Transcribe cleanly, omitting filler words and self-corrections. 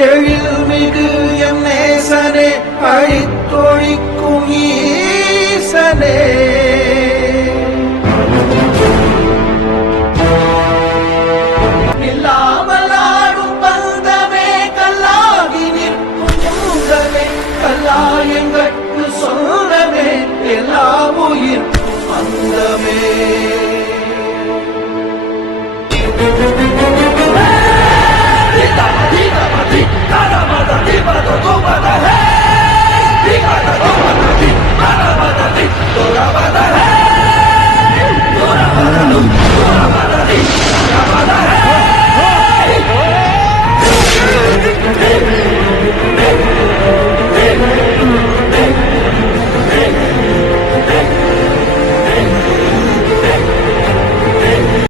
எழில்மிகு M நேசனே அழித்தொழிக்கும் ஈசனே இல்லாமலாடும் பந்தமே கல்லாகி நிற்கும் யூதமே கல்லாயங்கட்கு சொந்தமே எல்லா உயிர்க்கும் அந்தமே Hey!